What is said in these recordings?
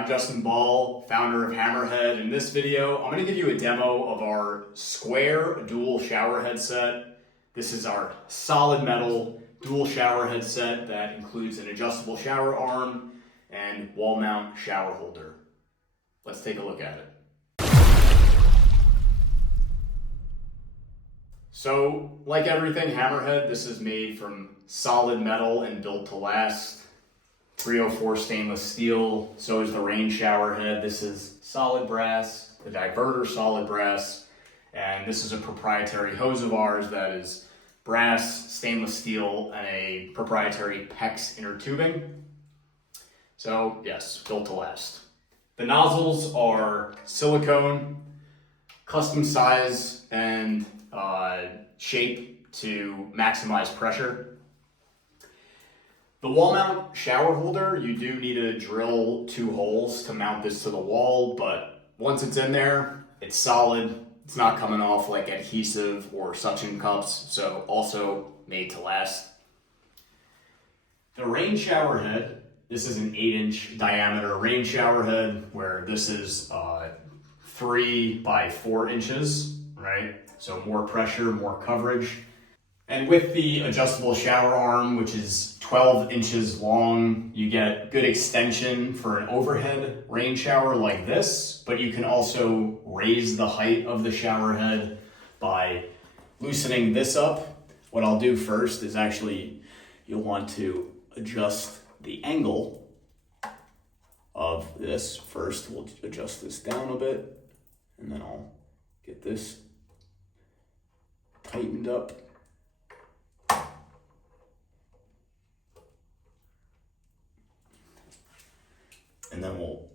I'm Justin Ball, founder of HammerHead. In this video, I'm going to give you a demo of our square dual shower head set. This is our solid metal dual shower head set that includes an adjustable shower arm and wall mount shower holder. Let's take a look at it. So, like everything HammerHead, this is made from solid metal and built to last. 304 stainless steel, so is the rain shower head. This is solid brass, the diverter solid brass, and this is a proprietary hose of ours that is brass, stainless steel, and a proprietary PEX inner tubing. So yes, built to last. The nozzles are silicone, custom size and shape to maximize pressure. The wall mount shower holder, you do need to drill 2 holes to mount this to the wall, but once it's in there, it's solid. It's not coming off like adhesive or suction cups, so also made to last. The rain shower head, this is an 8-inch diameter rain shower head, where this is 3 by 4 inches, right? So more pressure, more coverage. And with the adjustable shower arm, which is 12 inches long, you get good extension for an overhead rain shower like this, but you can also raise the height of the shower head by loosening this up. What I'll do first is actually, you'll want to adjust the angle of this. First, we'll adjust this down a bit, and then I'll get this tightened up. And then we'll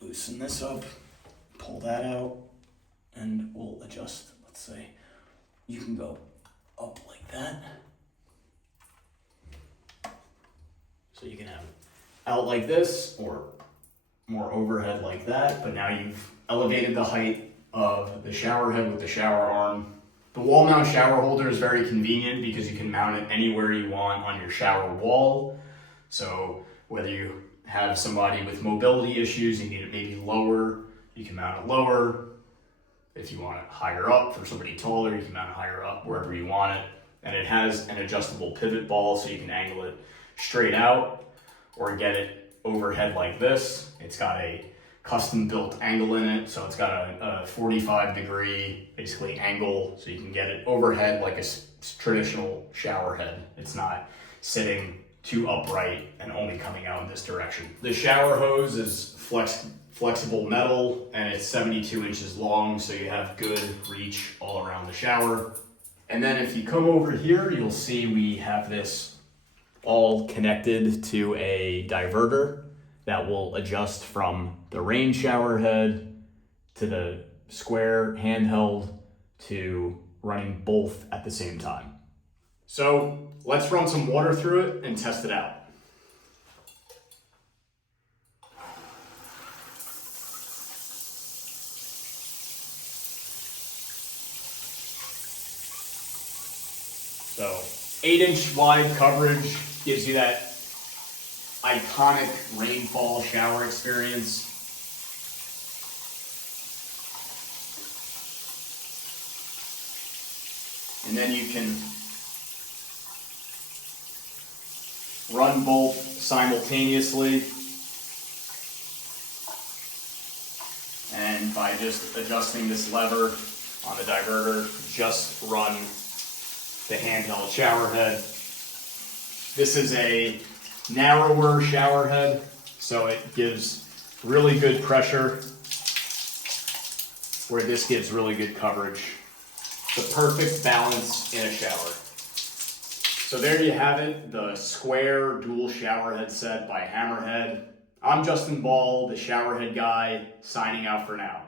loosen this up, pull that out, and we'll adjust. Let's say you can go up like that. So you can have it out like this or more overhead like that, but now you've elevated the height of the shower head with the shower arm. The wall mount shower holder is very convenient because you can mount it anywhere you want on your shower wall. So whether you have somebody with mobility issues, you need it maybe lower, you can mount it lower. If you want it higher up, for somebody taller, you can mount it higher up, wherever you want it. And it has an adjustable pivot ball, so you can angle it straight out or get it overhead like this. It's got a custom built angle in it, so it's got a 45-degree basically angle, so you can get it overhead like a traditional shower head. It's not sitting too upright and only coming out in this direction. The shower hose is flexible metal and it's 72 inches long, so you have good reach all around the shower. And then if you come over here, you'll see we have this all connected to a diverter that will adjust from the rain shower head to the square handheld to running both at the same time. So let's run some water through it and test it out. So 8-inch wide coverage gives you that iconic rainfall shower experience. And then you can run both simultaneously, and by just adjusting this lever on the diverter, just run the handheld shower head. This is a narrower shower head, so it gives really good pressure, where this gives really good coverage. The perfect balance in a shower. So there you have it, the square dual shower head set by HammerHead. I'm Justin Ball, the shower head guy, signing out for now.